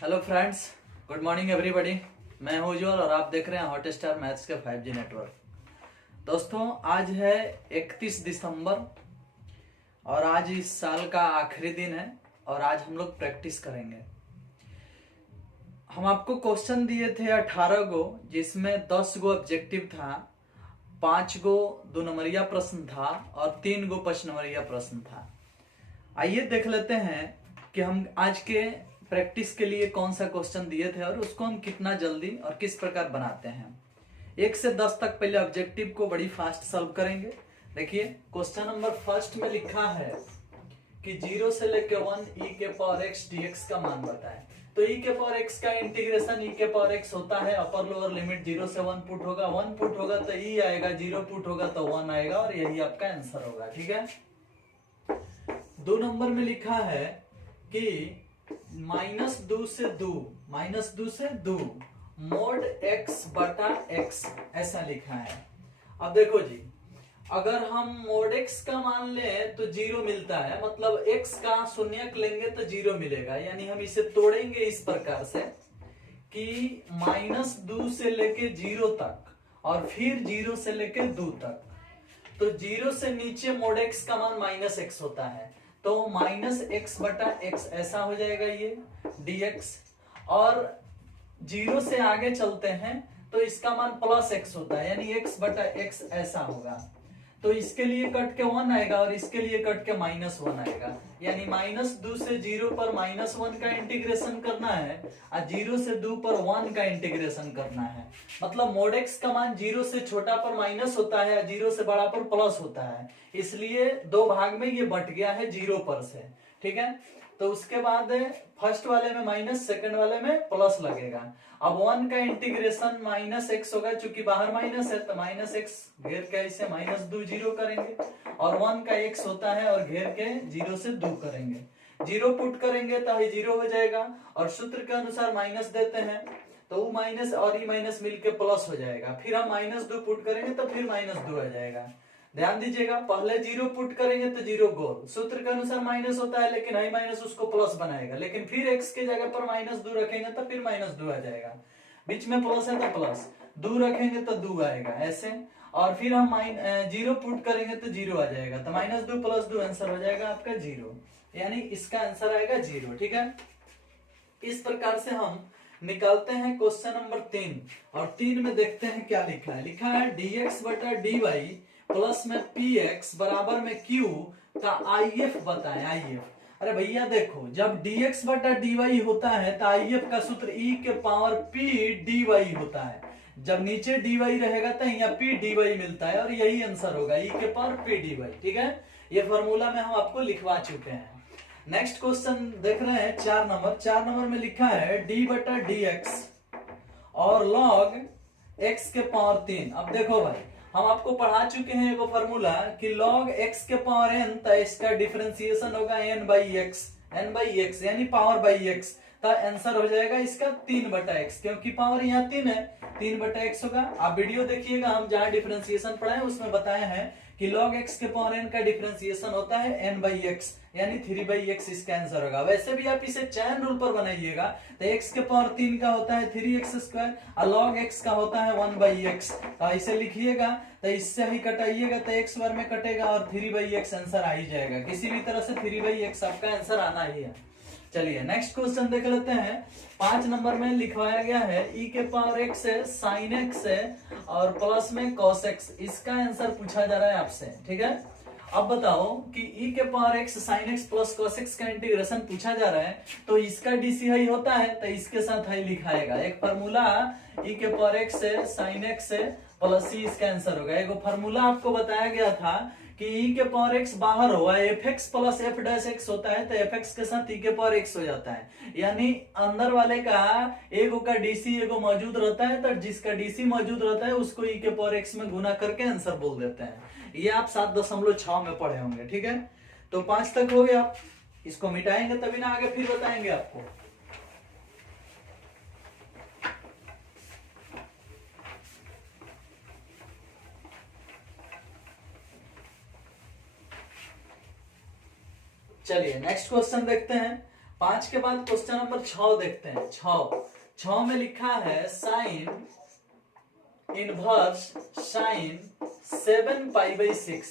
Hello friends, good morning everybody. मैं हूं उज्ज्वल और आप देख रहे हैं हॉटस्टार मैथ्स के 5G नेटवर्क। दोस्तों, आज है 31 दिसंबर और आज इस साल का आखिरी दिन है और आज हम लोग प्रैक्टिस करेंगे। हम आपको क्वेश्चन दिए थे 18 गो, जिसमें 10 गो ऑब्जेक्टिव था, 5 गो 2 नंबरिया प्रश्न था और 3 गो 5 नंबरिया प्रश्न था। आइए देख लेते हैं कि हम आज के प्रैक्टिस के लिए कौन सा क्वेश्चन दिए थे और उसको हम कितना जल्दी और किस प्रकार बनाते हैं। 1 से 10 तक पहले ऑब्जेक्टिव को बड़ी फास्ट सॉल्व करेंगे। देखिए, क्वेश्चन नंबर फर्स्ट में लिखा है कि 0 से लेके 1 e के पावर x dx का मान बताएं। तो e के पावर x का इंटीग्रेशन e के पावर x होता है, अपर लोअर लिमिट 0 से 1 पुट होगा, 1 पुट होगा तो e आएगा, 0 पुट होगा तो 1 आएगा और यही आपका आंसर होगा। ठीक है। 2 नंबर में लिखा है कि -2 से 2 मोड x बटा x, ऐसा लिखा है। अब देखो जी, अगर हम मोड x का मान लें तो 0 मिलता है, मतलब x का शून्यक लेंगे तो 0 मिलेगा। यानी हम इसे तोड़ेंगे इस प्रकार से कि -2 से लेके 0 तक और फिर 0 से लेके 2 तक। तो 0 से नीचे मोड x का मान -x होता है, तो -x बटा x ऐसा हो जाएगा ये dx। और 0 से आगे चलते हैं तो इसका मान +x होता है, यानी x बटा x ऐसा होगा। तो इसके लिए कट के 1 आएगा और इसके लिए कट के -1 आएगा। यानी -2 से 0 पर -1 का इंटीग्रेशन करना है और 0 से 2 पर 1 का इंटीग्रेशन करना है। मतलब मोड x का मान 0 से छोटा पर माइनस होता है, 0 से बड़ा पर प्लस होता है, इसलिए 2 भाग में ये बट गया है 0 पर से। ठीक है। तो उसके बाद फर्स्ट वाले में माइनस, सेकंड वाले में प्लस लगेगा। अब 1 का इंटीग्रेशन -x होगा, चूंकि बाहर माइनस है तो -x घेर के इसे -2 0 करेंगे और 1 का x होता है और घेर के 0 से 2 करेंगे। 0 पुट करेंगे तो ये 0 हो जाएगा और सूत्र के अनुसार माइनस देते हैं तो वो माइनस और ये माइनस मिलके प्लस हो जाएगा। फिर हम -2 पुट करेंगे तो फिर -2 आ जाएगा। ध्यान दीजिएगा, पहले 0 पुट करेंगे तो 0 गोल, सूत्र के अनुसार माइनस होता है लेकिन आई माइनस उसको प्लस बनाएगा, लेकिन फिर x के जगह पर -2 रखेंगे तो फिर -2 आ जाएगा। बीच में प्लस है तो प्लस, 2 रखेंगे तो 2 आएगा ऐसे। और फिर हम 0 पुट करेंगे तो 0 आ जाएगा, तो -2 + 2 आंसर हो जाएगा आपका 0, यानी इसका आंसर आएगा 0। ठीक है। इस प्रकार से हम निकालते हैं क्वेश्चन नंबर 3 और 3 में देखते हैं क्या लिखा है। लिखा है dx बटा dy प्लस में px बराबर में q का IF बताएं। IF, अरे भैया देखो, जब dx बटा dy होता है तो IF का सूत्र e के पावर p dy होता है। जब नीचे dy रहेगा तो यहाँ p dy मिलता है और यही आंसर होगा, e के पावर p dy। ठीक है, ये फॉर्मूला में हम आपको लिखवा चुके हैं। नेक्स्ट क्वेश्चन देख रहे हैं 4 नंबर। 4 नंबर में लिखा है d बटा dx और log x के पावर 3। अब देखो भाई, हम आपको पढ़ा चुके हैं वो फॉर्मूला कि log x के पावर n, तो इसका डिफरेंशिएशन होगा n बाई x यानी पावर बाई x, तो आंसर हो जाएगा इसका 3 बटा x, क्योंकि पावर यहाँ 3 है, 3 बटा x होगा। आप वीडियो देखिएगा, हम जहाँ डिफरेंशिएशन पढ़ाए उसमें बताया है कि log x के पावर n का डिफरेंशिएशन होता है n बाई x, यानी 3 बाई x इसका आंसर होगा। वैसे भी आप इसे चैन रूल पर बनाइएगा तो x के पावर 3 का होता है 3x² और log x का होता है 1 बाई x, तो इसे लिखिएगा तो इससे ही कटाइएगा तो x बार में कटेगा और 3 बाई x आंसर आ ही जाएगा। किसी भी तरह से 3 बाई x आपका आंसर आना ही है। चलिए नेक्स्ट क्वेश्चन देख लेते हैं। 5 नंबर में लिखवाया गया है e के पावर x है, sin x है और प्लस में cos x, इसका आंसर पूछा जा रहा है आपसे। ठीक है। अब बताओ कि e के power x sin x plus cos x का इंटीग्रेशन पूछा जा रहा है, तो इसका dc ही होता है तो इसके साथ ही लिखाएगा। एक फार्मूला e के पावर x है, sin x है प्लस c, इसका आंसर होगा। एक फार्मूला आपको बताया गया था कि e के पावर x बाहर हुआ fx plus f dash x होता है, तो fx के साथ e के पावर x हो जाता है, यानी अंदर वाले का एगो का डीसी एगो मौजूद रहता है, तो जिसका डीसी मौजूद रहता है उसको e के पावर x में गुना करके आंसर बोल देते हैं। ये आप 7.6 में पढ़े होंगे। ठीक है, तो 5 तक हो गया। इसको मिटाएंगे तभी ना आगे फिर बताएंगे आपको। चलिए नेक्स्ट क्वेश्चन देखते हैं। 5 के बाद क्वेश्चन नंबर 6 देखते हैं। 6 में लिखा है साइन इनवर्स साइन 7π/6।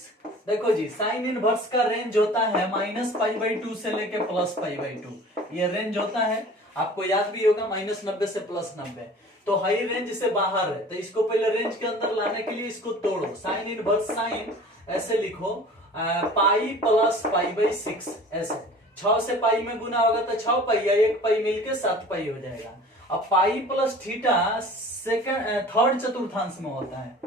देखो जी, साइन इनवर्स का रेंज होता है -π/2 से लेके +π/2, ये रेंज होता है। आपको याद भी होगा -90 से +90, तो हाई रेंज से बाहर है, तो इसको पहले रेंज के अंदर लाने के लिए इसको तोड़ो। साइन इनवर्स साइन ऐसे लिखो पाई + π/6, ऐसे 6 से पाई में गुना होगा तो 6 पाई या 1 पाई मिलके 7 पाई हो जाएगा। अब पाई प्लस थीटा थर्ड चतुर्थांश में होता है,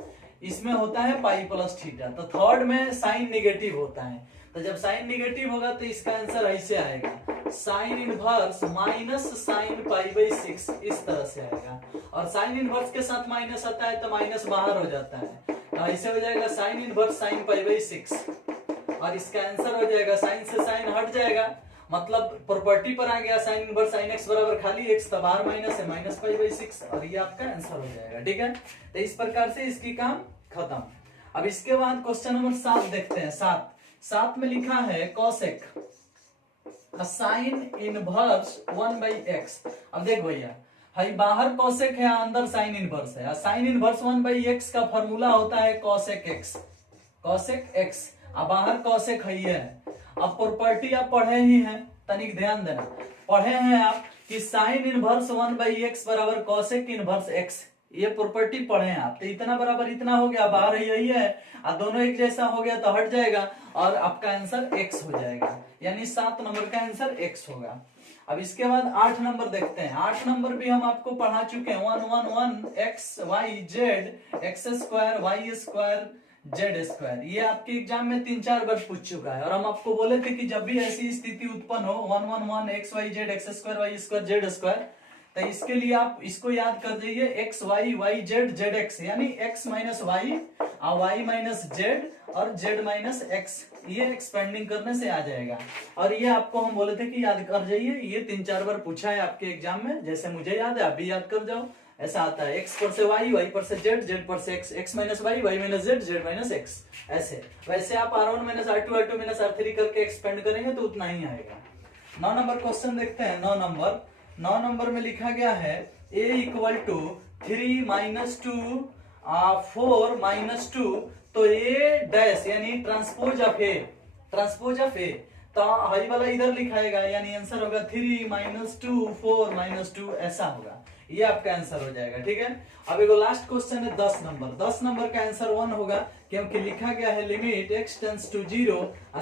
इसमें होता है पाई प्लस थीटा, तो थर्ड में साइन निगेटिव होता है। तो जब साइन निगेटिव होगा तो इसका आंसर ऐसे आएगा, साइन इनवर्स माइनस साइन π/6, इस तरह से आएगा। और साइन इनवर्स के साथ माइनस आता है तो माइनस बाहर हो जाता है, तो ऐसे हो जाएगा साइन इनवर्स साइन π/6, और इसका आंसर हो जाएगा, साइन से साइन हट जाएगा, मतलब प्रॉपर्टी पर आ गया, साइन इनवर्स साइन x बराबर खाली x, तो बाहर माइनस है -π/6, और ये आपका आंसर हो जाएगा। ठीक है, तो इस प्रकार से इसकी काम खत्म। अब इसके बाद क्वेश्चन नंबर 7 देखते हैं। 7 में लिखा है कोसेक साइन इनवर्स 1/x। अब देख भैया, भाई बाहर कोसेक है, अंदर साइन इनवर्स है। साइन इनवर्स 1/x का फॉर्मूला होता है कोसेक x, कोसेक x, अब बाहर कोसेक है। अब प्रॉपर्टी आप पढ़े ही हैं, तनिक ध्यान देना, पढ़े हैं आप कि साइन इनवर्स 1/x बराबर कोसेक इनवर्स x, ये प्रॉपर्टी पढ़े हैं आप। तो इतना बराबर इतना हो गया, बाहर यही है, और दोनों एक जैसा हो गया तो हट जाएगा, और आपका आंसर x हो जाएगा, यानी 7 नंबर का आंसर x होगा। अब इसके बाद 8 नंबर देखते हैं। 8 नंबर भी हम आपको पढ़ा चुके हैं, 1 1 1 x y z x² y² z², ये आपके एग्जाम में 3-4 बार पूछ चुका है। और हम आपको बोले थे कि जब भी ऐसी स्थिति उत्पन्न हो 1 1 1 x y z x² y² z², तो इसके लिए आप इसको याद कर जाइए, x y y z z x, यानी x - y और y - z और z - x, ये एक्सपेंडिंग करने से आ जाएगा। और ये आपको हम बोले थे कि याद कर जाइए, ये 3-4 बार पूछा है आपके एग्जाम में, जैसे मुझे याद है आप भी याद कर जाओ। ऐसा आता है, x पर से y, y पर से z, z पर से x, x - y, y - z, z - x, ऐसे। वैसे आप R1 - R2 R2 - R3 करके एक्सपेंड करेंगे तो उतना ही आएगा। 9 नंबर क्वेश्चन देखते हैं। 9 नंबर में लिखा गया है a = 3 - 2 4 - 2, तो a डैश यानी ट्रांसपोज ऑफ a, तो हाई वाला इधर लिखाएगा, यानी आंसर होगा 3 - 2 4 - 2, ऐसा होगा, ये आपका आंसर हो जाएगा। ठीक है, अब एगो लास्ट क्वेश्चन है 10 नंबर। 10 नंबर का आंसर 1 होगा, क्योंकि लिखा गया है limit x tends to 0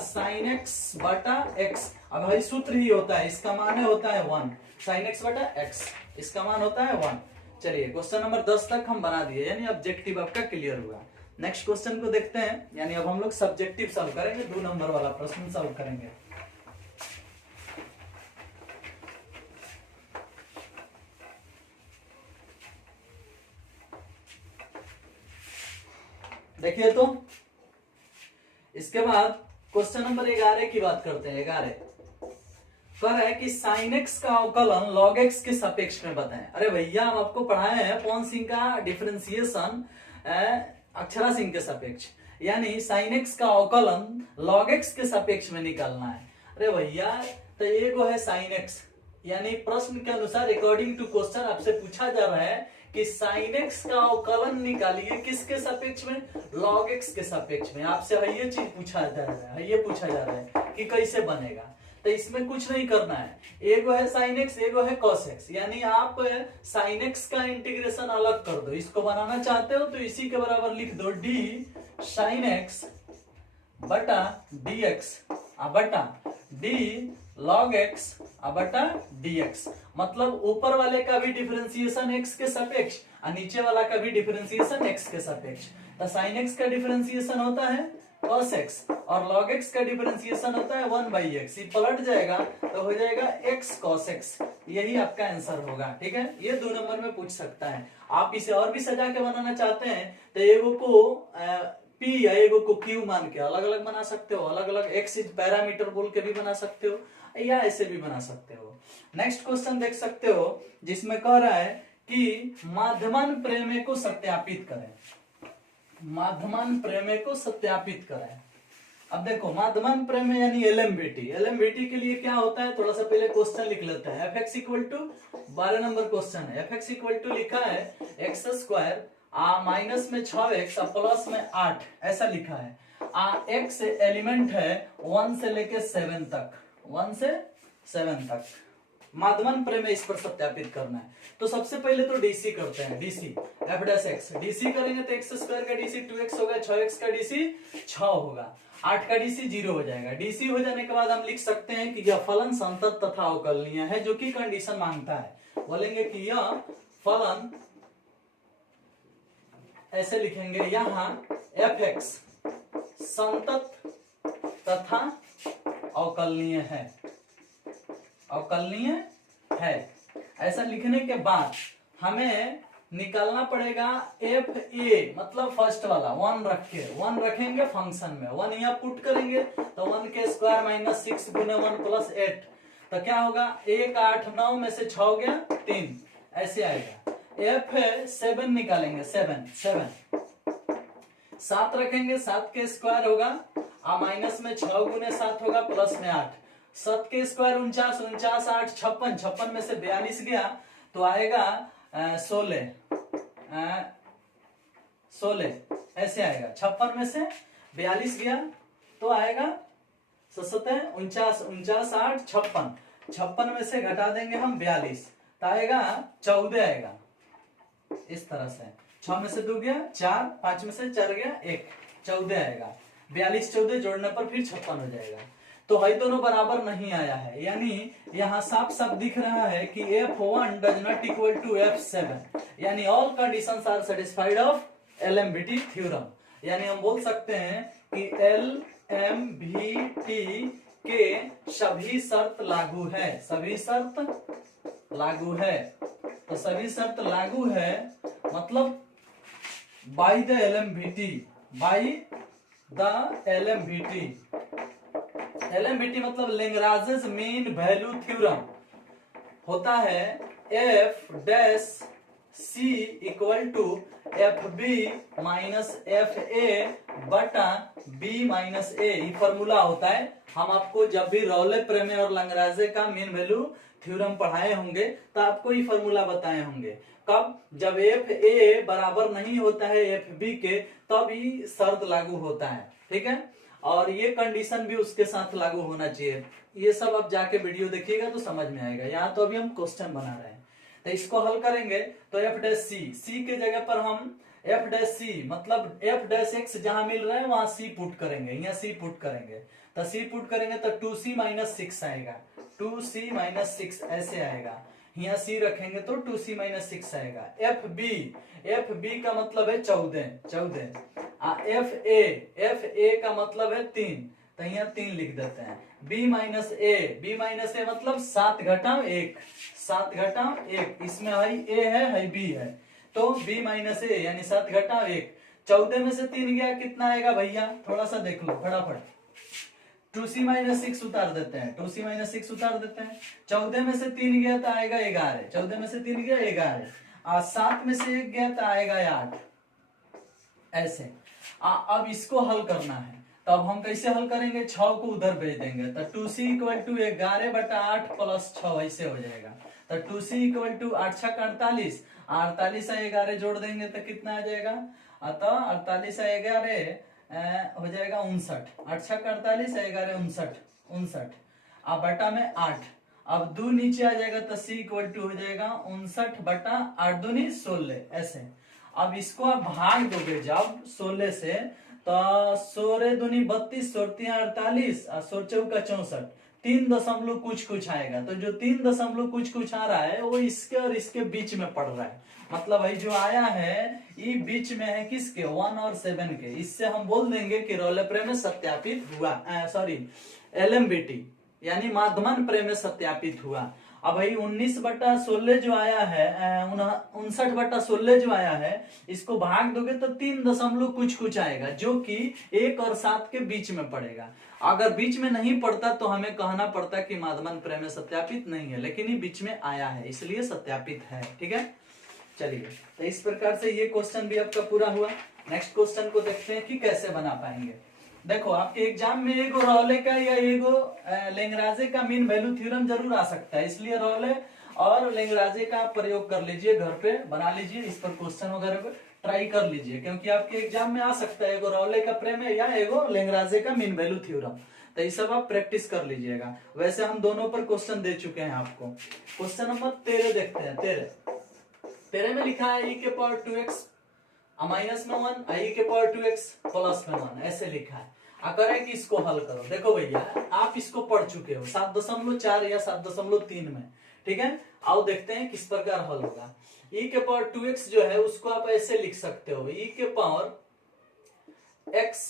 sin x/x। अब भाई सूत्र ही होता है, इसका मान होता है 1, sin x/x, इसका मान होता है 1। चलिए क्वेश्चन नंबर 10 तक हम बना दिए, यानी ऑब्जेक्टिव आपका क्लियर हुआ। नेक्स्ट क्वेश्चन को देखते हैं, यानी अब हम लोग सब्जेक्टिव सॉल्व करेंगे, 2 नंबर वाला प्रश्न सॉल्व करेंगे। देखिए तो इसके बाद क्वेश्चन नंबर 11 की बात करते हैं। 11 कर है कि sin x का अवकलन log x के सापेक्ष में बताएं। अरे भैया, हम आपको पढ़ाए हैं पवन सिंह का डिफरेंशिएशन अक्षरा सिंह के सापेक्ष, यानी sin x का अवकलन log x के सापेक्ष में निकालना है। अरे भैया, तो एगो है sin x, यानी प्रश्न के अनुसार अकॉर्डिंग टू क्वेश्चन आपसे पूछा जा रहा है कि sin x का अवकलन निकालिए किसके सापेक्ष में, log x के सापेक्ष में। आपसे ये चीज पूछा जा रहा है, ये पूछा जा रहा है कि कैसे बनेगा। तो इसमें कुछ नहीं करना है, एगो है sin x, एगो है cos x, यानी आप sin x का इंटीग्रेशन अलग कर दो। इसको बनाना चाहते हो तो इसी के बराबर लिख दो, d sin x बटा dx बटा d log x बटा dx, मतलब ऊपर वाले का भी डिफरेंशिएशन x के सापेक्ष और नीचे वाला का भी डिफरेंशिएशन x के सापेक्ष। तो sin x का डिफरेंशिएशन होता है cos x और log x का डिफरेंशिएशन होता है 1/x, ये पलट जाएगा तो हो जाएगा x cos x, यही आपका आंसर होगा। ठीक है, ये 2 नंबर में पूछ सकता है। आप इसे और भी सजा के बनाना चाहते हैं तो एगो को p या एगो को q मान के अलग अलग बना सकते हो, अलग अलग x पैरामीटर बोल के भी बना सकते हो, या ऐसे भी बना सकते हो। नेक्स्ट क्वेश्चन देख सकते हो, जिसमें कह रहा है कि माध्यमान प्रमेय को सत्यापित करें। माध्यमान प्रमेय को सत्यापित करें। अब देखो माध्यमन प्रमेय यानी एलएमबीटी, एलएमबीटी के लिए क्या होता है, थोड़ा सा पहले क्वेश्चन लिख लेते हैं। F X equal to 12 number question है। एफ एक्स इक्वल टू लिखा है एक्स स्क्वायर माइनस में 6x प्लस में 8 ऐसा लिखा है। एक्स एलिमेंट है 1 से लेके 7 तक, 1 से 7 तक। माध्यमन प्रमेय इस पर सत्यापित करना है। तो सबसे पहले तो डीसी करते हैं, DC F dash x. DC करेंगे तो एक्स स्क्वायर का डीसी 2x होगा, 6x का डीसी 6 होगा, 8 का डीसी 0 हो जाएगा। डीसी हो जाने के बाद हम लिख सकते हैं कि यह फलन संतत तथा अवकलनीय है, जो कि कंडीशन मांगता है। बोलेंगे कि यह फलन, ऐसे लिखेंगे यहाँ एफ एक्स संतत तथा अवकलनीय है, अवकलनीय है। ऐसा लिखने के बाद हमें निकालना पड़ेगा एफ ए, मतलब फर्स्ट वाला 1 रख के, 1 रखेंगे फंक्शन में, 1 यहाँ पुट करेंगे तो 1 के स्क्वायर माइनस 6 गुने 1 प्लस 8, तो क्या होगा 1 8 9 में से 6 हो गया 3, ऐसे आएगा। एफ 7 निकालेंगे, 7 रखेंगे, 7 के स्क्वायर होगा माइनस में 6 गुने 7 होगा प्लस में 8, 7 के स्क्वायर 49, 49 8 56, 56 में से 42 गया तो आएगा 16, 16 ऐसे आएगा। 56 में से 42 गया तो आएगा 49, 49 8 56, 56 में से घटा देंगे हम 42 तो आएगा 14 आएगा। इस तरह से 6 में से 2 गया 4, 5 में से 4 गया 1, 14 आएगा। 42 14 जोड़ने पर फिर 56 हो जाएगा। तो भाई दोनों बराबर नहीं आया है, यानी यहाँ साफ साफ दिख रहा है कि F1 does not equal to F7, यानी all conditions are satisfied of LMVT theorem. यानी हम बोल सकते हैं कि एलएमबीटी के सभी शर्त लागू है, सभी शर्त लागू है। तो सभी शर्त लागू है मतलब by the LMBT, by the LMBT. LMBT मतलब लैग्रांजेस मीन वैल्यू थ्योरम होता है F dash C equal to F B minus F A बटा बी माइनस ए। ये फॉर्मूला होता है। हम आपको जब भी रॉले प्रमेय और लैग्रांजे का मीन वैल्यू थ्योरम पढ़ाए होंगे तो आपको ये फॉर्मूला बताए होंगे। कब? जब एफ ए बराबर नहीं होता है एफ बी के, तब ये शर्त लागू होता है। ठीक है, और ये कंडीशन भी उसके साथ लागू होना चाहिए। ये सब आप जाके वीडियो देखिएगा तो समझ में आएगा। यहाँ तो अभी हम क्वेश्चन बना रहे हैं, तो इसको हल करेंगे तो एफ डैश सी, सी के जगह पर हम एफ डैश सी मतलब एफ डैश एक्स जहां मिल रहा है वहां सी पुट करेंगे, यहाँ सी पुट करेंगे। तो सी पुट करेंगे तो 2c माइनस 6 आएगा, 2c माइनस 6 ऐसे आएगा। यहाँ सी रखेंगे तो 2c माइनस 6 आएगा। एफ बी का मतलब है 14। एफ ए का मतलब है 3, तो यहाँ 3 लिख देते हैं। बी माइनस ए मतलब 7 घटाव 1, 7 घटाव 1, इसमें हाई ए है हाई बी है, तो बी माइनस ए यानी 7 घटाव 1। 14 में से 3 गया कितना आएगा भैया, थोड़ा सा देख लो फटाफट। 2c माइनस 6 उतार देते हैं, 2c माइनस 6 उतार देते हैं। 14 में से 3 गया तो आएगा 11, 14 में से 3 गया 11, और 7 में से 1 गया तो आएगा 8, ऐसे। अब इसको हल करना है, तो अब हम कैसे हल करेंगे, 6 को उधर भेज देंगे तो 2c इक्वल टू 11 बटा 8 प्लस 6 ऐसे हो जाएगा। तो 2c इक्वल टू 8 6 48, 48 से 11 जोड़ देंगे तो कितना आ जाएगा, अतः 48 से 11 हो जाएगा 59, 8 6 48 11 59, अब बटा में 8, अब 2 नीचे आ जाएगा तो c इक्वल टू हो जाएगा 59 बटा 8 दूनी 16 ऐसे। अब इसको आप भाग दोगे जब 16 से, तो 16 दूनी 32, 48 और 16 चौका 64, 3 दशमलव कुछ आएगा। तो जो 3 दशमलव कुछ आ रहा है वो इसके और इसके बीच में पड़ रहा है, मतलब भाई जो आया है ये बीच में है किसके, 1 और 7 के। इससे हम बोल देंगे कि रॉले प्रमेय सत्यापित हुआ, सॉरी एलएमबीटी यानी माध्यमन प्रमेय सत्यापित हुआ। अब भाई 19 बटा 16 जो आया है, 59 बटा 16 जो आया है, इसको भाग दोगे तो 3 दशमलव कुछ आएगा, जो कि 1 और 7 के बीच में पड़ेगा। अगर बीच में नहीं पड़ता तो हमें कहना पड़ता कि माध्यमन प्रमेय सत्यापित नहीं है, लेकिन ये बीच में आया है इसलिए सत्यापित है। ठीक है, चलिए, तो इस प्रकार से ये क्वेश्चन भी आपका पूरा हुआ। नेक्स्ट क्वेश्चन को देखते हैं कि कैसे बना पाएंगे। देखो आपके एग्जाम में एगो रॉले का या एगो लेंगराजे का मीन वैल्यू थ्योरम जरूर आ सकता है, इसलिए रॉले और लेंगराजे का आप प्रयोग कर लीजिए, घर पे बना लीजिए, इस पर क्वेश्चन वगैरह पे ट्राई कर लीजिए, क्योंकि आपके एग्जाम में आ सकता है एगो रॉले का प्रमेय या एगो लेंगराजे का मीन वैल्यू थ्योरम। तो ये सब आप प्रैक्टिस कर लीजिएगा। वैसे हम दोनों पर क्वेश्चन दे चुके हैं आपको। क्वेश्चन नंबर 13 देखते हैं। 13 में लिखा है e के पावर 2x माइनस में 1 i के पावर 2x प्लस में 1, ऐसे लिखा है। अगर है कि इसको हल करो। देखो भैया आप इसको पढ़ चुके हो 7.4 या 7.3 में, ठीक है। आओ देखते हैं किस प्रकार हल होगा। e के पावर 2x जो है उसको आप ऐसे लिख सकते हो, e के पावर x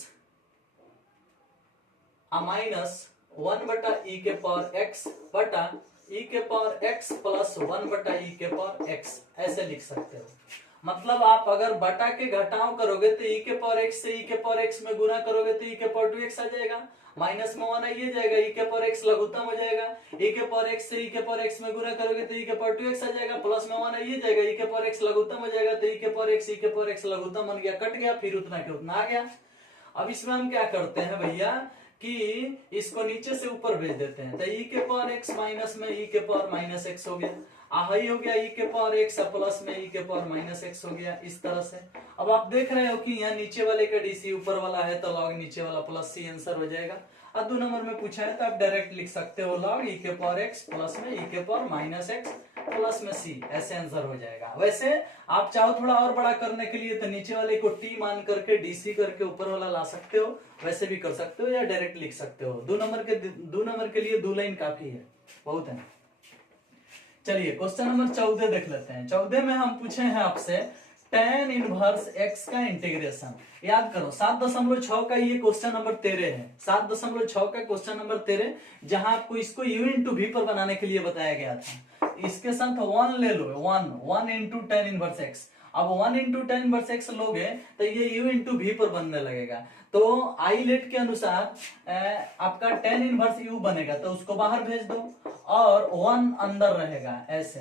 माइनस 1 बटा e के पावर x बटा e के पावर x प्लस 1 बटा e के पावर x, ऐसे लिख सकते हो। मतलब आप अगर बटा के घटाव करोगे तो e के पावर x से e के पावर x में गुना करोगे तो e के पावर 2x आ जाएगा, माइनस में 1 आइए जाएगा, e के पावर x लघुत्तम हो जाएगा, e के पावर x से e के पावर x में गुना करोगे तो e के पावर 2x आ जाएगा, प्लस में 1 आइए जाएगा, e के पावर x लघुत्तम हो जाएगा तो e के पावर x लघुत्तम बन गया, कट गया, फिर उतना के उतना आ गया। अब इसमें हम क्या करते हैं भैया कि इसको नीचे से ऊपर भेज देते हैं, तो e के पावर x माइनस में e के पावर माइनस x हो गया, हाई हो गया e के पावर x प्लस में e के पावर माइनस x हो गया, इस तरह से। अब आप देख रहे हो कि यहाँ नीचे वाले का dc ऊपर वाला है तो log नीचे वाला प्लस c आंसर हो जाएगा। अब 2 नंबर में पूछा है तो आप डायरेक्ट लिख सकते हो log e के पावर x प्लस में e के पावर माइनस x प्लस में c, ऐसे आंसर हो जाएगा। वैसे आप चाहो थोड़ा और बड़ा करने के लिए तो नीचे वाले को t मान करके dc करके ऊपर वाला ला सकते हो, वैसे भी कर सकते हो या डायरेक्ट लिख सकते हो। 2 नंबर के लिए 2 लाइन काफी है, बहुत है। चलिए क्वेश्चन नंबर 14 देख लेते हैं। 14 में हम पूछे हैं आपसे tan इनवर्स x का इंटीग्रेशन। याद करो 7.6 का ये क्वेश्चन नंबर 13 है, 7.6 का क्वेश्चन नंबर 13, जहां आपको इसको u इंटू v पर बनाने के लिए बताया गया था। इसके साथ 1 ले लो, 1 इंटू tan इनवर्स x। अब 1 इंटू tan इनवर्स x लोगे तो ये u इंटू v पर बनने लगेगा। तो आईलेट के अनुसार आपका tan इनवर्स u बनेगा, तो उसको बाहर भेज दो और 1 अंदर रहेगा, ऐसे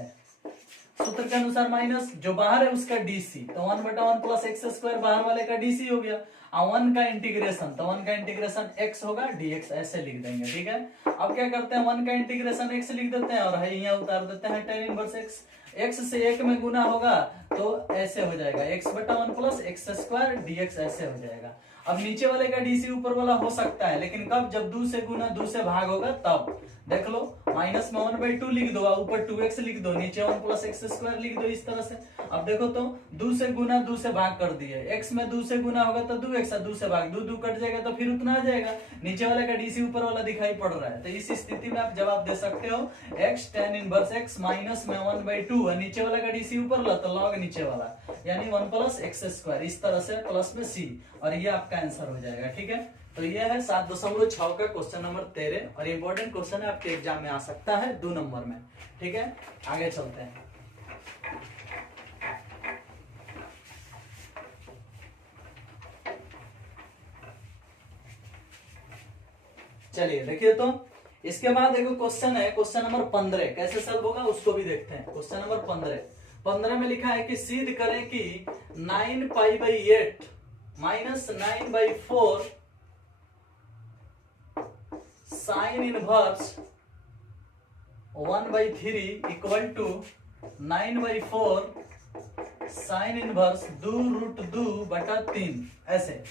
सूत्र के अनुसार माइनस जो बाहर है उसका डीसी, तो 1 बटा 1 प्लस एक्स स्क्वायर बाहर वाले का डीसी हो गया, और 1 का इंटीग्रेशन, तो 1 का इंटीग्रेशन x होगा dx, ऐसे लिख देंगे, ठीक है। अब क्या करते हैं 1 का इंटीग्रेशन x लिख देते हैं और यहाँ उतार देते हैं tan इनवर्स x से 1 में गुना होगा तो ऐसे हो जाएगा x बटा 1 प्लस एक्स स्क्वायर dx, ऐसे हो जाएगा। अब नीचे वाले का डीसी ऊपर वाला हो सकता है, लेकिन कब, जब 2 से गुना 2 से भाग होगा तब। देख लो माइनस में 1/2 लिख दो, ऊपर 2x लिख दो, नीचे 1 प्लस एक्स स्क्वायर लिख दो, इस तरह से। अब देखो तो 2 से गुना 2 से भाग कर दिए, x में 2 से गुना होगा तो 2x, 2 से भाग 2 कट जाएगा तो फिर उतना आ जाएगा। नीचे वाले का डीसी ऊपर वाला दिखाई पड़ रहा है, तो इस स्थिति में आप जवाब दे सकते हो x tan inverse x minus में 1/2, नीचे वाला का डीसी ऊपर वाला तो log नीचे वाला, यानी 1 प्लस एक्स स्क्वायर, इस तरह से प्लस में c, और ये आपका आंसर हो जाएगा, ठीक है। तो ये है 7.6 का क्वेश्चन नंबर 13, और इंपॉर्टेंट क्वेश्चन है, आपके एग्जाम में आ सकता है 2 नंबर में, ठीक है। आगे चलते हैं। चलिए देखिए तो इसके बाद एक क्वेश्चन है, क्वेश्चन नंबर 15, कैसे सॉल्व होगा उसको भी देखते हैं। क्वेश्चन नंबर 15 में लिखा है कि सिद्ध करें कि 9π/8 minus 9/4 sine inverse 1/3 equal to 9/4 sine inverse 2√2/3, ऐसे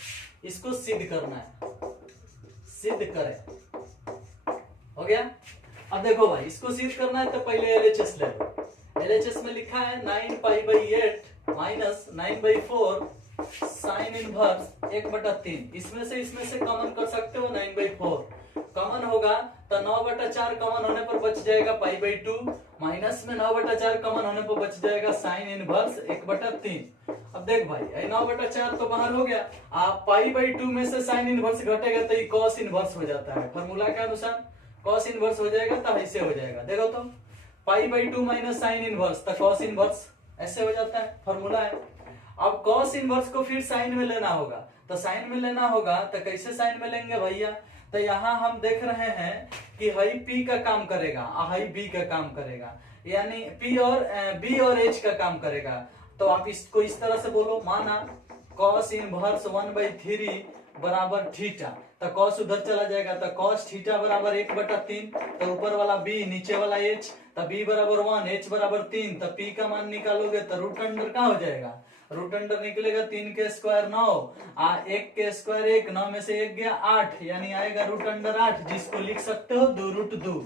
इसको सिद्ध करना है, सिद्ध करें। हो गया। अब देखो भाई इसको सिद्ध करना है तो पहले एलएचएस ले लो। एलएचएस में लिखा है 9π/8 माइनस 9/4 साइन इनवर्स 1/3, इसमें से कॉमन कर सकते हो, 9/4 कॉमन होगा तो 9/4 कॉमन होने पर बच जाएगा π/2, माइनस में 9/4 कॉमन होने पर बच जाएगा साइन इनवर्स 1/3। अब देख भाई 9/4 तो बाहर हो गया, आप π/2 में से साइन इनवर्स घटेगा तो ये कॉस इनवर्स हो जाता है, फॉर्मूला के अनुसार कॉस इनवर्स हो जाएगा, तब ऐसे हो जाएगा। देखो तो π/2 माइनस साइन इनवर्स तो कॉस इनवर्स, ऐसे हो जाता है, फॉर्मूला है। अब कॉस इनवर्स को फिर साइन में लेना होगा, तो साइन में लेना होगा तो कैसे साइन में लेंगे भैया, तो यहाँ हम देख रहे हैं कि हाई पी का काम करेगा, हाई बी का काम करेगा, यानी पी और बी और एच का काम करेगा। तो आप इसको इस तरह से बोलो, माना कॉस इनवर्स 1/3 बराबर थीटा, तो कॉस उधर चला जाएगा, तो कॉस थीटा बराबर 1/3, तो ऊपर वाला b नीचे वाला h, तो b बराबर 1, h बराबर 3, तो p का मान निकालोगे तो रूट अंडर क्या हो जाएगा, रूट अंडर निकलेगा 3 के स्क्वायर 9, 1 के स्क्वायर 1, 9 में से 1 गया 8, यानी आएगा रूट अंडर 8, जिसको लिख सकते हो 2√2।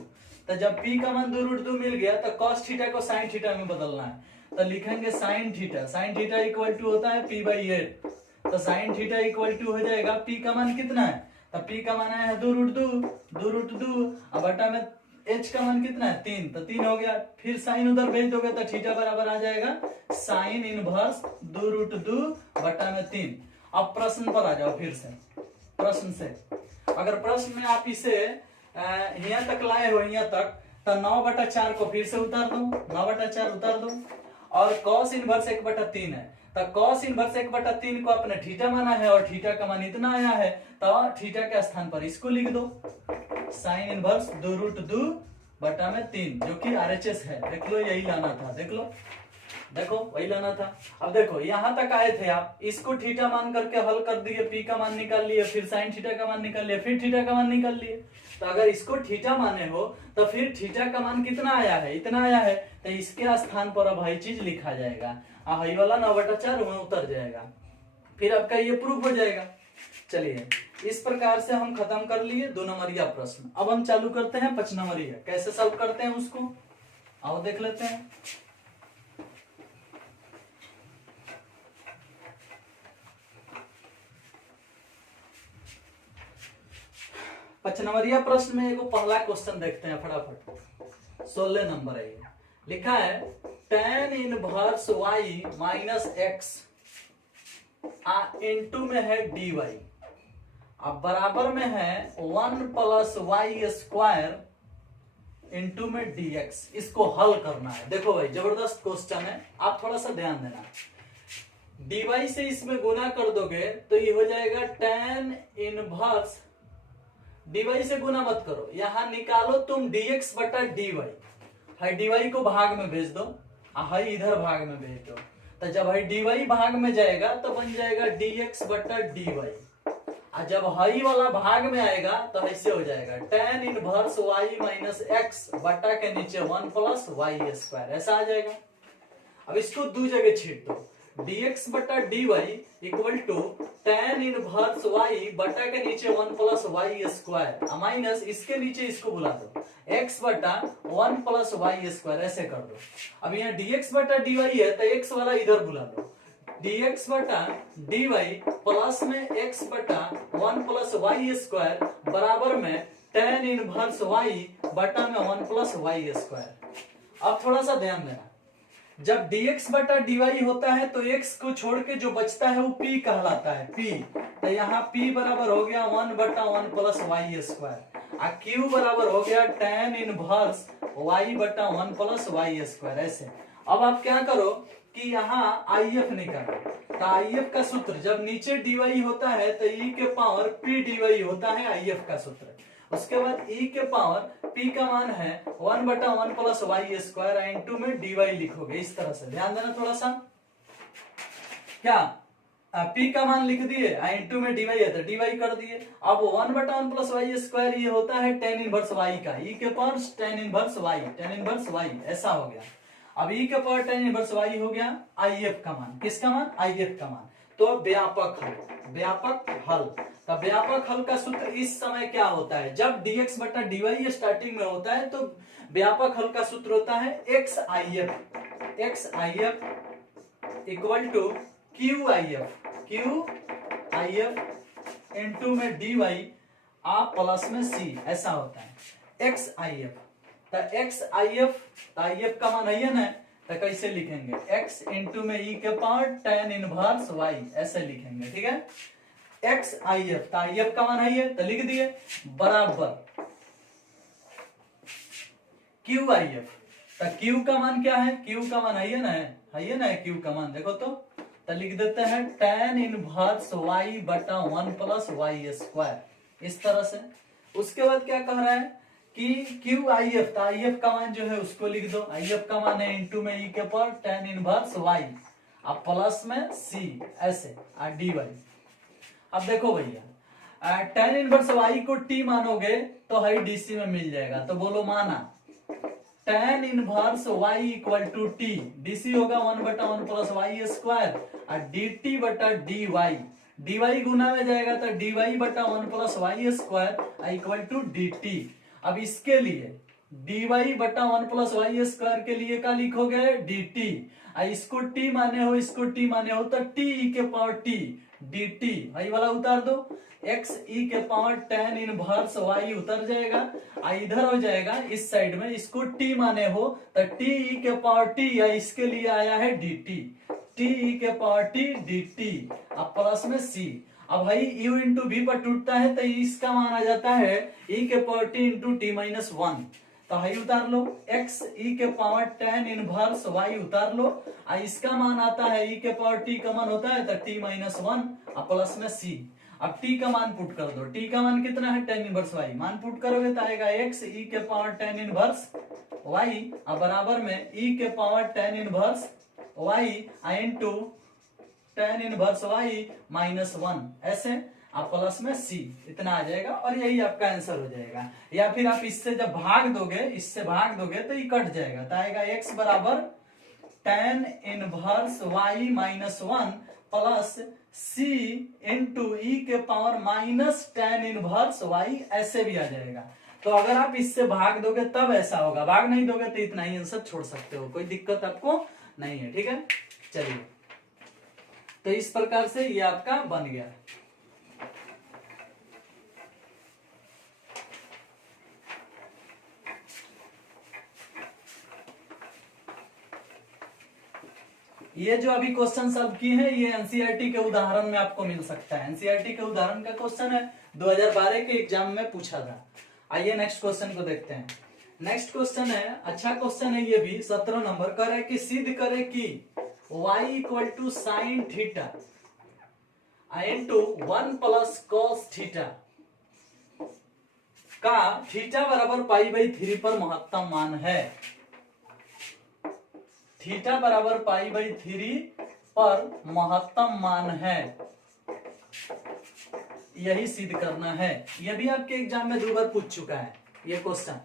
तो जब p का मान 2√2 मिल गया तो cos थीटा को sin थीटा में बदलना है, तो लिखेंगे sin थीटा इक्वल टू होता है p/8, तो sin थीटा इक्वल टू हो जाएगा p का मान कितना है, तो p का मान आया है 2√2, अब बटा में h का मान कितना है 3, तो 3 हो गया, फिर साइन उधर भेज दोगे तो थीटा बराबर आ जाएगा साइन इनवर्स 2√2 बटा में 3। अब प्रश्न पर आ जाओ, फिर से प्रश्न से अगर प्रश्न में आप इसे यहाँ तक लाए हो, यहाँ तक, तो 9/4 को फिर से उतार दो, 9/4 उतार दो, और cos इनवर्स 1/3 है, तो cos इनवर्स 1/3 को अपने थीटा माना है और थीटा का मान इतना आया है, तो थीटा के स्थान पर इसको लिख दो साइन इनवर्स 2√2 बटा में 3, जो कि RHS है। देख लो यही लाना था, देख लो, देखो वही लाना था। अब देखो यहां तक आए थे आप, इसको थीटा मान करके हल कर दिए, p का मान निकाल लिए, फिर साइन थीटा का मान निकाल लिए, फिर थीटा का मान निकाल लिए। तो अगर इसको थीटा माने हो तो फिर थीटा का मान कितना आया है, इतना आया है, तो इसके स्थान पर अब वही चीज लिखा जाएगा, हाई वाला 9/4 वहां उतर जाएगा, फिर आपका ये प्रूफ हो जाएगा। चलिए इस प्रकार से हम खत्म कर लिए 2 नंबरिया प्रश्न। अब हम चालू करते हैं 5 नंबरिया, कैसे सॉल्व करते हैं उसको आओ देख लेते हैं। नंबरिया प्रश्न में एगो पहला क्वेश्चन देखते हैं फटाफट। 16 नंबर है, लिखा है tan inverse y minus x into में है dy, अब बराबर में है 1 प्लस वाई स्क्वायर इंटू में dx। इसको हल करना है। देखो भाई जबरदस्त क्वेश्चन है, आप थोड़ा सा ध्यान देना। dy से इसमें गुना कर दोगे तो ये हो जाएगा tan इनवर्स, dy से गुना मत करो, यहां निकालो तुम dx बटा dy, हाई dy को भाग में भेज दो, हाई इधर भाग में भेज दो, तो जब हाई dy भाग में जाएगा तो बन जाएगा dx बटा dy, और जब हाई वाला भाग में आएगा तो ऐसे हो जाएगा tan inverse y minus x बटा के नीचे 1 प्लस वाई स्क्वायर, ऐसा आ जाएगा। अब इसको दो जगह छीट दो, dx बटा dy equal to tan inverse y बटा के नीचे 1 प्लस वाई स्क्वायर, माइनस इसके नीचे इसको बुला दो x बटा 1 प्लस वाई स्क्वायर, ऐसे कर दो। अब यहाँ dx बटा dy है तो x वाला इधर बुला दो, dx बटा dy प्लस में x बटा 1 प्लस वाई स्क्वायर बराबर में tan इनवर्स y बटा में 1 प्लस वाई स्क्वायर। अब थोड़ा सा ध्यान देना, जब dx बटा dy होता है तो x को छोड़ के जो बचता है वो p कहलाता है, p, तो यहाँ p बराबर हो गया 1 बटा 1 प्लस वाई स्क्वायर, और q बराबर हो गया tan इनवर्स y बटा 1 प्लस वाई स्क्वायर, ऐसे। अब आप क्या करो कि यहाँ IF निकालो, तो IF का सूत्र जब नीचे dy होता है तो e के पावर p dy होता है IF का सूत्र। उसके बाद e के पावर p का मान है 1 बटा 1 प्लस वाई स्क्वायर इंटू में dy लिखोगे, इस तरह से ध्यान देना थोड़ा सा। क्या p का मान लिख दिए, इंटू में dy है तो dy कर दिए। अब 1 बटा 1 प्लस वाई स्क्वायर ये होता है tan इनवर्स y का, e के पावर tan इनवर्स y, ऐसा हो गया। अब e के पावर tan इनवर्स y हो गया IF का मान, किसका मान, IF का मान। तो व्यापक हल, तो व्यापक हल का सूत्र इस समय क्या होता है, जब dx बटा dy स्टार्टिंग में होता है तो व्यापक हल का सूत्र होता है xIF equal to QIF into में dy आप प्लस में c, ऐसा होता है xIF। तो xIF, तो IF का मान है ना, तो कैसे लिखेंगे x इंटू में e के पावर tan इनवर्स y, ऐसे लिखेंगे, ठीक है। xIF, तो IF का मान है तो लिख दिए बराबर QIF, तो Q का मान क्या है, Q का मान है ना Q का मान देखो तो लिख देते हैं tan इनवर्स y बटा 1 प्लस वाई स्क्वायर, इस तरह से। उसके बाद क्या कह रहा है कि QIF, तो IF का मान जो है उसको लिख दो, IF का मान है इंटू में e के पावर tan इनवर्स y, अब प्लस में c, ऐसे dy। अब देखो भैया tan इनवर्स y को t मानोगे तो हाई डीसी में मिल जाएगा, तो बोलो माना tan inverse y equal to T, DC होगा 1/1 प्लस वाई स्क्वायर और dt बटा dy, dy गुना में जाएगा तो dy बटा 1 plus Y square equal to dt। अब इसके लिए dy बटा 1 प्लस वाई स्क्वायर के लिए क्या लिखोगे dt, इसको t माने हो इसको t माने हो तो t e के पावर t dt, वही वाला उतार दो, x e के पावर tan इनवर्स y उतर जाएगा, इधर हो जाएगा इस साइड में, इसको t माने हो तो t e के पावर t, या इसके लिए आया है dt, t e के पावर t dt, अब प्लस में c। अब भाई u इंटू v पर टूटता है तो इसका मान आ जाता है e के power t into t minus 1, तो हाई उतार लो, x e के पावर tan इनवर्स y उतार लो, इसका मान आता है e के पावर t का मान होता है तो t माइनस 1 प्लस में c। अब t का मान पुट कर दो, t का मान कितना है tan इनवर्स y, मान पुट करोगे तो आएगा x e के पावर tan इनवर्स y बराबर में e के power tan inverse y into tan inverse y minus 1, ऐसे आप प्लस में c, इतना आ जाएगा और यही आपका आंसर हो जाएगा। या फिर आप इससे जब भाग दोगे, इससे भाग दोगे तो ये कट जाएगा, तो आएगा x बराबर tan inverse y minus 1 plus c into e के power minus tan inverse y, ऐसे भी आ जाएगा। तो अगर आप इससे भाग दोगे तब ऐसा होगा, भाग नहीं दोगे तो इतना ही आंसर छोड़ सकते हो, कोई दिक्कत आपको नहीं है, ठीक है। चलिए, तो इस प्रकार से ये आपका बन गया। ये जो अभी क्वेश्चन सॉल्व किए हैं ये एनसीईआरटी के उदाहरण में आपको मिल सकता है, एनसीईआरटी के उदाहरण का क्वेश्चन है, 2012 के एग्जाम में पूछा था। आइए नेक्स्ट क्वेश्चन को देखते हैं। नेक्स्ट क्वेश्चन है, अच्छा क्वेश्चन है ये भी, 17 नंबर का है कि सिद्ध करे कि y equal to sine theta into 1 plus cos theta का थीटा बराबर π/3 पर महत्तम मान है। थीटा बराबर π/3 पर महत्तम मान है, यही सिद्ध करना है। यह भी आपके एग्जाम में 2 बार पूछ चुका है ये क्वेश्चन,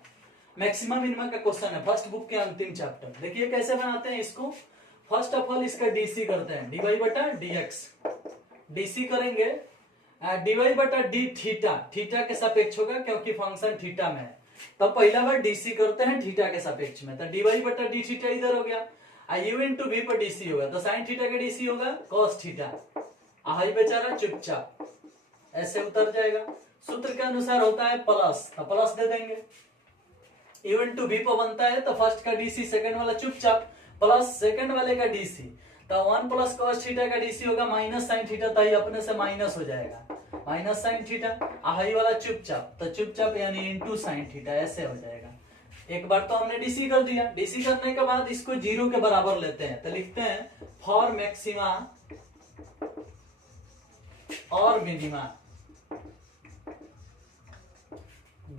मैक्सिमम मिनिमम का क्वेश्चन है, फर्स्ट बुक के अंतिम चैप्टर। देखिए कैसे बनाते हैं इसको। फर्स्ट ऑफ ऑल इसका डीसी करते हैं, dy बटा dx, डीसी करेंगे dy बटा d थीटा, थीटा के सापेक्ष होगा क्योंकि फंक्शन थीटा में है, तब पहला बार डीसी करते हैं थीटा के सापेक्ष में, तो dy बटा d थीटा इधर हो गया, u इंटू v पर डीसी होगा तो साइन थीटा का डीसी होगा कॉस थीटा, हाई बेचारा चुपचाप ऐसे उतर जाएगा। सूत्र के अनुसार होता है प्लस, तो प्लस दे देंगे, u इंटू v पर बनता है तो फर्स्ट का डीसी सेकंड वाला चुपचाप प्लस सेकंड वाले का डीसी, तो 1 प्लस कॉस थीटा का डीसी होगा माइनस साइन थीटा, तो ये अपने से माइनस हो जाएगा, माइनस साइन थीटा, हाई वाला चुपचाप, तो चुपचाप यानी इंटू साइन थीटा, ऐसे हो जाएगा। एक बार तो हमने डीसी कर दिया, डीसी करने के बाद इसको 0 के बराबर लेते हैं, तो लिखते हैं फॉर मैक्सिमा और मिनिमा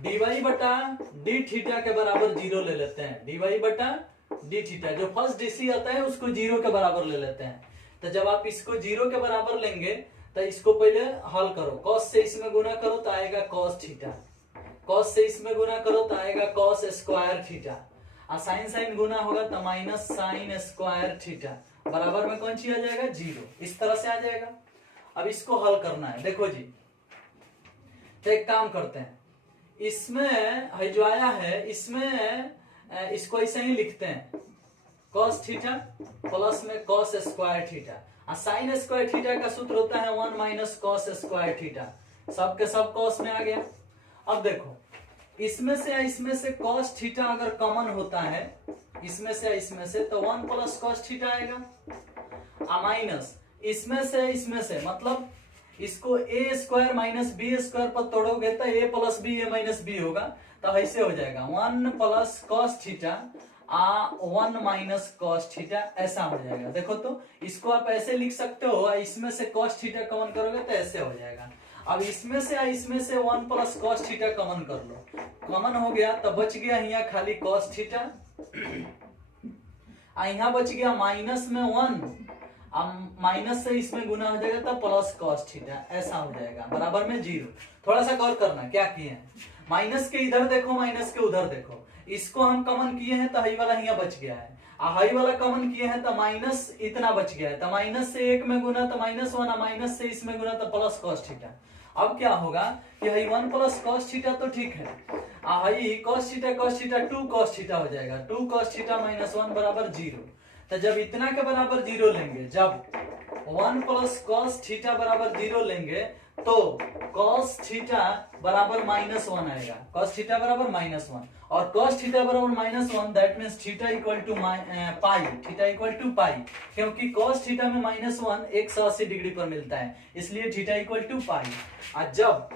dy बटा डी थीटा के बराबर 0 ले लेते हैं, dy बटा डी थीटा, जो फर्स्ट डीसी आता है उसको 0 के बराबर ले लेते हैं। तो जब आप इसको 0 के बराबर लेंगे तो इसको पहले हल करो, कॉस से इसमें गुना करो तो आएगा कॉस थीटा, कॉस से इसमें गुना करो तो आएगा कॉस स्क्वायर थीटा, और साइन साइन गुना होगा तो माइनस साइन स्क्वायर थीटा, बराबर में कौन सी आ जाएगा 0, इस तरह से आ जाएगा। अब इसको हल करना है, देखो जी, तो एक काम करते हैं, इसमें जो आया है इसमें इसको ऐसे ही लिखते हैं cos थीटा प्लस में cos स्क्वायर थीटा, और साइन स्क्वायर थीटा का सूत्र होता है 1 माइनस cos स्क्वायर थीटा, सब के सब cos में आ गया। अब देखो इसमें से cos थीटा अगर कॉमन होता है इसमें से तो 1 प्लस cos थीटा आएगा, माइनस इसमें से मतलब इसको a square minus B square पर तोड़ोगे तो a plus B a minus B होगा, तो ऐसे हो जाएगा 1 plus cos theta 1 minus cos theta, ऐसा हो जाएगा। देखो तो इसको आप ऐसे लिख सकते हो, इसमें से कॉस थीटा कॉमन करोगे तो ऐसे हो जाएगा। अब इसमें से 1 प्लस कॉस थीटा कॉमन कर लो, कॉमन हो गया तो बच गया यहाँ खाली कॉस थीटा, यहाँ बच गया माइनस में 1 अब माइनस से इसमें गुना हो जाएगा तो प्लस कॉस थीटा, ऐसा हो जाएगा बराबर में 0। थोड़ा सा गौर करना क्या किए हैं, माइनस के इधर देखो माइनस के उधर देखो, इसको हम कॉमन किए हैं तो हाई वाला यहाँ बच गया है, हाई वाला कॉमन किए हैं तो माइनस इतना बच गया है, तो माइनस से एक में गुना तो -1, माइनस से इसमें गुना तो प्लस कॉस थीटा। अब क्या होगा कि हाई 1 प्लस कॉस थीटा तो ठीक है, high cos theta 2 cos theta हो जाएगा, 2 कॉस थीटा -1 बराबर 0। तो जब इतना के बराबर 0 लेंगे, जब 1 प्लस कॉस थीटा बराबर 0 लेंगे तो कॉस थीटा बराबर -1 आएगा, कॉस थीटा बराबर -1, और कॉस थीटा बराबर -1 that means theta equal to pi, theta equal to pi, क्योंकि कॉस थीटा में -1 180 डिग्री पर मिलता है, इसलिए थीटा इक्वल टू पाई। और जब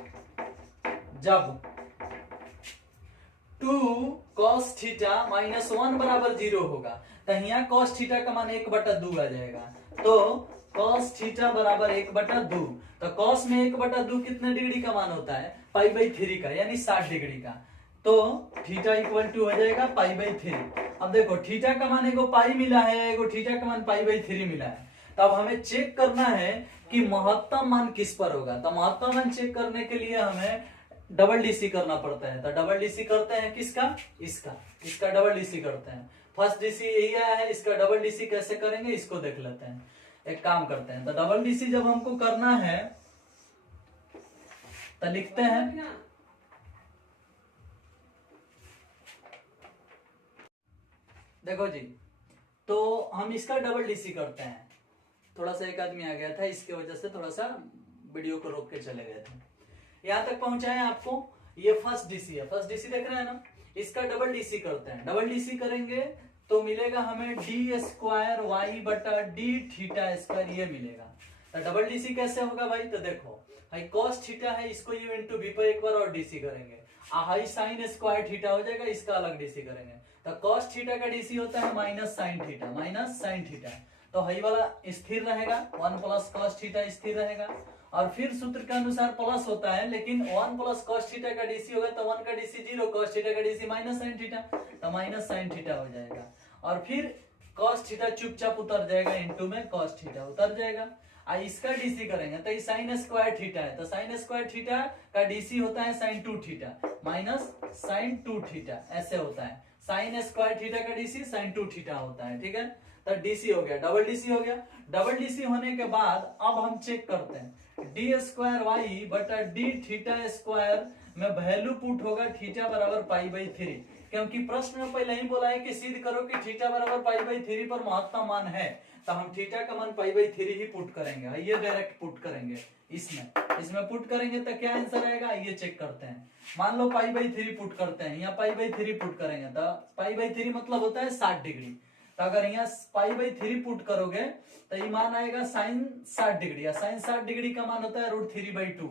2 cos थीटा -1 बराबर 0 होगा तो यहाँ cos थीटा का मान 1/2 आ जाएगा, तो cos थीटा बराबर 1/2, तो cos में 1/2 कितने डिग्री का मान होता है, π/3 का, यानी 60 डिग्री का, तो थीटा इक्वल टू हो जाएगा π/3। अब देखो थीटा का मान एगो पाई मिला है, एगो थीटा का मान π/3 मिला है, तो अब हमें चेक करना है कि महत्तम मान किस पर होगा। तो महत्तम मान चेक करने के लिए हमें डबल डीसी करना पड़ता है, तो डबल डीसी करते हैं किसका, इसका डबल डीसी करते हैं। फर्स्ट डीसी यही आया है, इसका डबल डीसी कैसे करेंगे इसको देख लेते हैं। एक काम करते हैं, तो डबल डीसी जब हमको करना है तो लिखते हैं, देखो जी, तो हम इसका डबल डीसी करते हैं। थोड़ा सा एक आदमी आ गया था, इसके वजह से थोड़ा सा वीडियो को रोक के चले गए थे। यहां तक पहुंचाए आपको, ये फर्स्ट डीसी है, फर्स्ट डीसी देख रहे हैं ना, इसका डबल डीसी करते हैं। डबल डीसी करेंगे तो मिलेगा हमें d²y/d θ², ये मिलेगा। तो डबल डीसी कैसे होगा भाई, तो देखो भाई cos थीटा है, इसको u इंटू v पर एक बार और डीसी करेंगे, हाई sin स्क्वायर थीटा हो जाएगा, इसका अलग डीसी करेंगे। तो cos थीटा का डीसी होता है -sin थीटा, तो हाई वाला स्थिर रहेगा, 1 प्लस cos थीटा स्थिर रहेगा, और फिर सूत्र के अनुसार प्लस होता है, लेकिन 1 प्लस cos थीटा का डीसी होगा तो 1 का डीसी 0, cos थीटा का डीसी -sin थीटा, तो -sin थीटा हो जाएगा, और फिर cos थीटा चुपचाप उतर जाएगा, इनटू में cos थीटा उतर जाएगा। इसका डीसी करेंगे तो ये sin स्क्वायर थीटा है, तो sin स्क्वायर थीटा का डीसी होता है sin 2 theta minus sin 2 theta, ऐसे होता है। sin स्क्वायर थीटा का डीसी sin 2 थीटा होता है, ठीक है। तो डीसी हो गया, डबल डीसी हो गया। डबल डीसी होने के बाद अब हम चेक करते हैं, d²y/d θ² में वैल्यू पुट होगा थीटा बराबर π/3, क्योंकि प्रश्न में पहले ही बोला है कि सिद्ध करो कि थीटा बराबर π/3 पर महत्तम मान है, तो हम थीटा का मान π/3 ही पुट करेंगे, ये डायरेक्ट पुट करेंगे, इसमें पुट करेंगे तो क्या आंसर आएगा, ये चेक करते हैं। मान लो π/3 पुट करते हैं, यहाँ π/3 पुट करेंगे तो π/3 मतलब होता है 60 डिग्री, तो अगर यहाँ π/3 पुट करोगे तो ये मान आएगा sin 60 डिग्री, sin 60 डिग्री का मान होता है √3/2,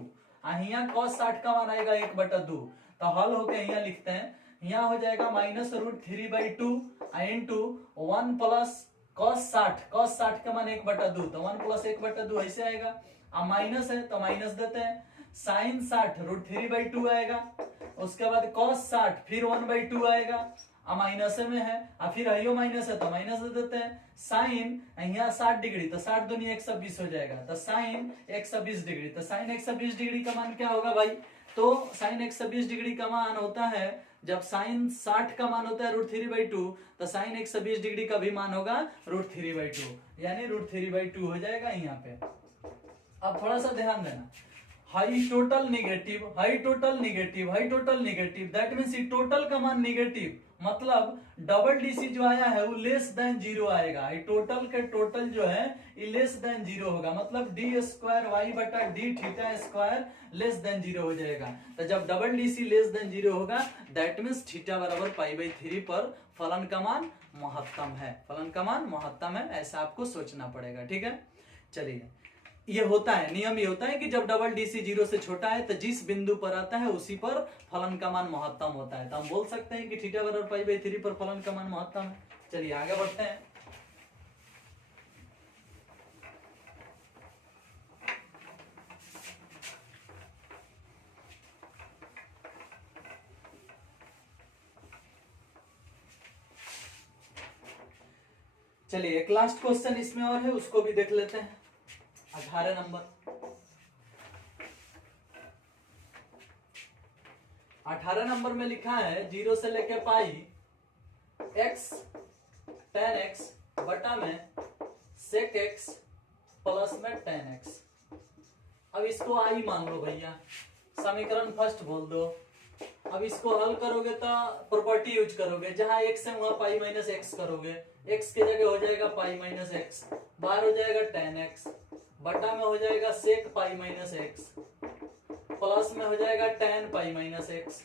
यहाँ cos 60 का मान आएगा 1/2, तो हल होके यहाँ लिखते हैं, यहाँ हो जाएगा -√3/2 इंटू 1 प्लस cos 60 का मान 1/2, तो 1 प्लस 1/2 ऐसे आएगा, अब माइनस है तो माइनस देते हैं, sin 60 √3/2 आएगा, उसके बाद cos 60 फिर 1/2 आएगा, माइनस में है, फिर आइयो माइनस है तो माइनस दे देते हैं, साइन यहाँ 60 डिग्री तो 60 दूनी 120 हो जाएगा, तो साइन 120 डिग्री, तो साइन 120 डिग्री का मान क्या होगा भाई, तो साइन 120 डिग्री का मान होता है, जब साइन 60 का मान होता है √3/2, तो साइन 120 डिग्री का भी मान होगा √3/2, यानी √3/2 हो जाएगा यहाँ पे। अब थोड़ा सा ध्यान देना, high total negative, that means total का मान नेगेटिव, मतलब डबल डीसी जो आया है वो लेस देन 0 आएगा, टोटल के टोटल जो है ये लेस देन 0 होगा, मतलब d²y/d θ² लेस देन 0 हो जाएगा। तो जब डबल डीसी लेस देन 0 होगा दैट मीन्स थीटा बराबर π/3 पर फलन का मान महत्तम है, ऐसा आपको सोचना पड़ेगा, ठीक है। चलिए, ये होता है नियम, ये होता है कि जब डबल डीसी 0 से छोटा है तो जिस बिंदु पर आता है उसी पर फलन का मान महत्तम होता है, तो हम बोल सकते हैं कि थीटा बराबर π/3 पर फलन का मान महत्तम है। चलिए आगे बढ़ते हैं। चलिए एक लास्ट क्वेश्चन इसमें और है, उसको भी देख लेते हैं। 18 नंबर 18 नंबर में लिखा है 0 से लेके पाई x tan x बटा में sec x प्लस में tan x। अब इसको आई मान लो भैया, समीकरण फर्स्ट बोल दो। अब इसको हल करोगे तो प्रॉपर्टी यूज करोगे, जहां x है वहां पाई माइनस एक्स करोगे, x की जगह हो जाएगा पाई माइनस एक्स, बाहर हो जाएगा tan x, बटा में हो जाएगा sec pi minus x, plus में हो जाएगा tan पाई माइनस एक्स,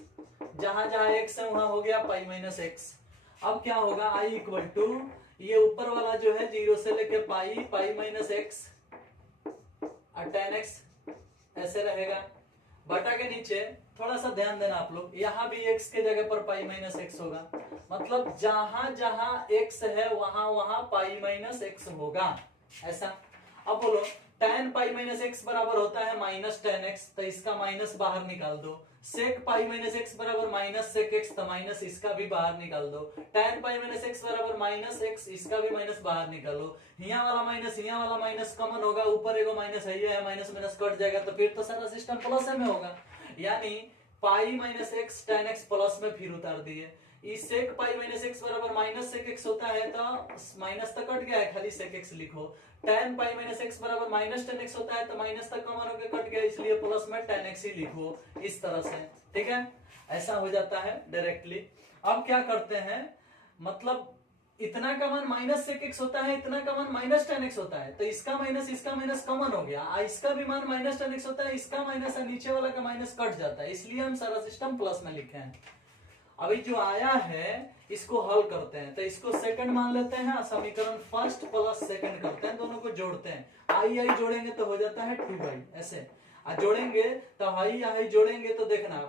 जहां जहां x है वहां हो गया पाई माइनस एक्स। अब क्या होगा, i इक्वल टू ये ऊपर वाला जो है 0 से लेके पाई माइनस एक्स और tan x ऐसे रहेगा, बटा के नीचे थोड़ा सा ध्यान देना आप लोग, यहाँ भी x के जगह पर पाई माइनस एक्स होगा, मतलब जहां जहां x है वहां वहां पाई माइनस एक्स होगा, ऐसा। अब बोलो tan पाई माइनस एक्स बराबर होता है माइनस tan x, तो इसका माइनस बाहर निकाल दो। sec पाई माइनस एक्स बराबर माइनस sec x, तो माइनस इसका भी बाहर निकाल दो। tan पाई माइनस एक्स बराबर माइनस x, इसका भी माइनस बाहर निकालो। यहाँ वाला माइनस कॉमन होगा, ऊपर एगो माइनस है, माइनस माइनस कट जाएगा, तो फिर तो सारा सिस्टम प्लस में होगा, यानी pi minus x tan x plus में फिर उतार दिए। इस sec पाई माइनस एक्स बराबर माइनस sec x होता है, तो माइनस तक कट गया है, खाली sec x लिखो। tan पाई माइनस एक्स बराबर माइनस tan x होता है, तो माइनस तक कॉमन होकर कट गया, इसलिए प्लस में tan x ही लिखो, इस तरह से, ठीक है। ऐसा हो जाता है डायरेक्टली। अब क्या करते हैं, मतलब इतना का मान माइनस sec x होता है, इतना का मान माइनस tan x होता है, तो इसका माइनस कॉमन हो गया, इसका भी मान माइनस tan x होता है, इसका माइनस नीचे वाला का माइनस कट जाता है, इसलिए हम सारा सिस्टम प्लस में लिखे हैं। अभी जो आया है इसको हल करते हैं, तो इसको सेकंड मान लेते हैं, समीकरण फर्स्ट प्लस सेकंड करते हैं, दोनों को जोड़ते हैं। आई जोड़ेंगे तो हो जाता है 2y, ऐसे जोड़ेंगे तो आई जोड़ेंगे तो देखना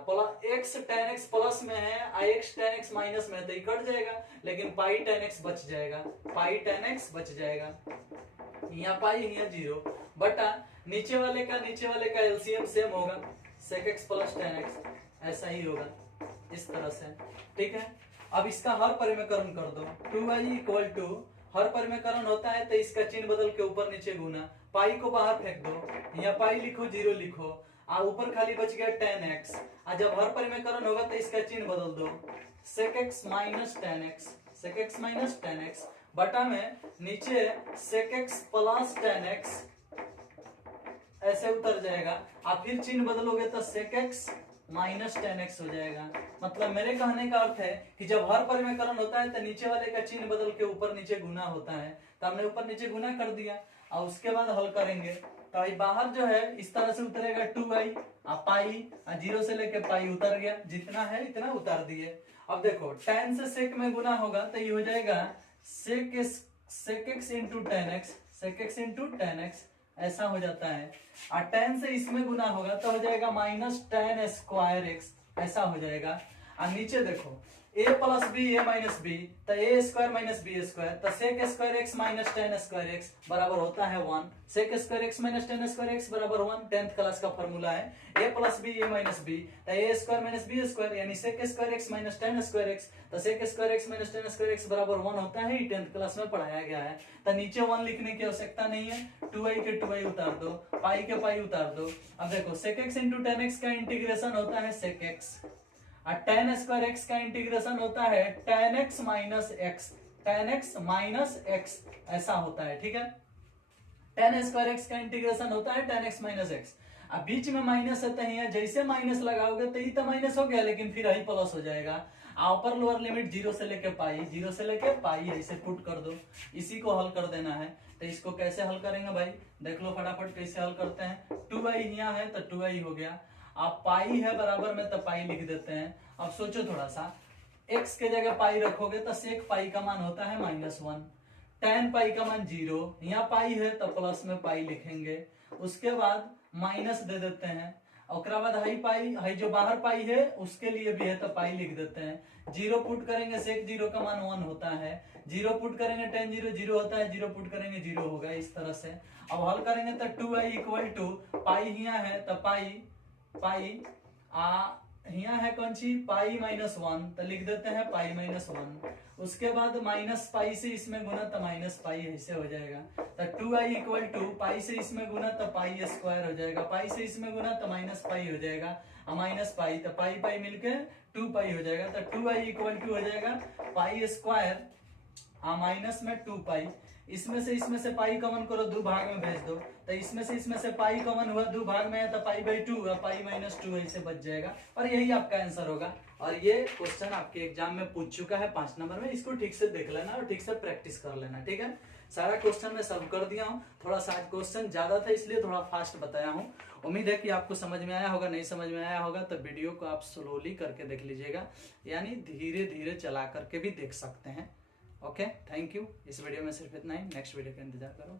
x tan x प्लस में है, x tan x माइनस में है, तो ये कट जाएगा, लेकिन पाई tan x बच जाएगा, पाई tan x बच जाएगा, यहाँ पाई यहाँ 0, बटा नीचे वाले का एलसीएम सेम होगा, sec x plus tan x, ऐसा ही होगा इस तरह से, ठीक है। अब इसका हर परिमेयकरण कर दो, 2y इक्वल टू हर परिमेयकरण होता है तो इसका चिन्ह बदल के ऊपर नीचे गुना, पाई को बाहर फेंक दो, यहाँ पाई लिखो 0 लिखो, ऊपर खाली बच गया tan x, जब हर परिमेयकरण होगा तो इसका चिन्ह बदल दो, sec x minus tan x, sec x minus tan x, बटा में नीचे sec x plus tan x ऐसे उतर जाएगा, फिर चिन्ह बदलोगे तो sec x minus tan x हो जाएगा। मतलब मेरे कहने का अर्थ है कि जब हर परिमेयकरण होता है तो नीचे वाले का चिन्ह बदल के ऊपर नीचे गुना होता है, तो हमने ऊपर नीचे गुना कर दिया, और उसके बाद हल करेंगे तो बाहर जो है इस तरह से उतरेगा 2y, पाई 0 से लेके पाई उतर गया, जितना है इतना उतार दिए। अब देखो tan से sec में गुना होगा तो ये हो जाएगा sec x into tan x, sec x into tan x, ऐसा हो जाता है। और tan से इसमें गुना होगा तो हो जाएगा माइनस tan स्क्वायर x, ऐसा हो जाएगा। और नीचे देखो a plus B a minus B, तो a square minus B square, तो sec square x minus tan square x बराबर होता है 1, sec square x minus tan square x बराबर 1, 10th क्लास का फॉर्मूला है, a plus B a minus B, तो a square minus B square यानी sec square x minus tan square x, तो sec square x minus tan square x बराबर 1 होता है, 10th class में पढ़ाया गया है। तो नीचे 1 लिखने की आवश्यकता नहीं है, 2y के 2y उतार दो, पाई के पाई उतार दो। अब देखो sec x into tan x का इंटीग्रेशन होता है sec x, और tan स्क्वायर x का इंटीग्रेशन होता है tan x minus x, tan x minus x ऐसा होता है, ठीक है। tan स्क्वायर x का इंटीग्रेशन होता है tan x माइनस x, अब बीच में माइनस है तो यहाँ जैसे माइनस लगाओगे तो ये तो माइनस हो गया, लेकिन फिर यही प्लस हो जाएगा। अपर लोअर लिमिट 0 से लेके पाई ऐसे पुट कर दो, इसी को हल कर देना है। तो इसको कैसे हल करेंगे भाई, देख लो फटाफट कैसे हल करते हैं। 2y यहाँ है तो 2y हो गया, आप पाई है बराबर में तो पाई लिख देते हैं। अब सोचो थोड़ा सा, x के जगह पाई रखोगे तो sec पाई का मान होता है -1, tan पाई का मान 0, यहाँ पाई है तो प्लस में पाई लिखेंगे, उसके बाद माइनस दे देते हैं, और बाद हाई पाई, हाई जो बाहर पाई है उसके लिए भी है तो पाई लिख देते हैं। 0 पुट करेंगे sec 0 का मान 1 होता है, 0 पुट करेंगे tan 0 0 होता है, 0 पुट करेंगे 0 होगा, इस तरह से। अब हल करेंगे तो 2y इक्वल टू पाई यहाँ है तो पाई यहाँ है कौन सी पाई -1, तो लिख देते हैं पाई -1। उसके बाद माइनस पाई से इसमें गुना तो माइनस पाई ऐसे हो जाएगा। तो 2i इक्वल टू पाई से इसमें गुना तो पाई स्क्वायर हो जाएगा, पाई से इसमें गुना तो माइनस पाई हो जाएगा, माइनस पाई तो पाई पाई मिलके 2 पाई हो जाएगा। तो 2i इक्वल टू हो जाएगा पाई स्क्वायर माइनस में 2 पाई। इसमें से पाई कॉमन करो, दो भाग में भेज दो, तो इसमें से पाई कॉमन हुआ, दो भाग में है तो पाई बाई 2 हुआ, पाई -2 ऐसे बच जाएगा और यही आपका आंसर होगा। और ये क्वेश्चन आपके एग्जाम में पूछ चुका है 5 नंबर में, इसको ठीक से देख लेना और ठीक से प्रैक्टिस कर लेना, ठीक है। सारा क्वेश्चन मैं सॉल्व कर दिया हूँ, थोड़ा सा आज क्वेश्चन ज्यादा था इसलिए थोड़ा फास्ट बताया हूँ। उम्मीद है कि आपको समझ में आया होगा, नहीं समझ में आया होगा तो वीडियो को आप स्लोली करके देख लीजिएगा, यानी धीरे धीरे चला करके भी देख सकते हैं। Okay, thank you. इस वीडियो में सिर्फ इतना ही, नेक्स्ट वीडियो का इंतजार करो।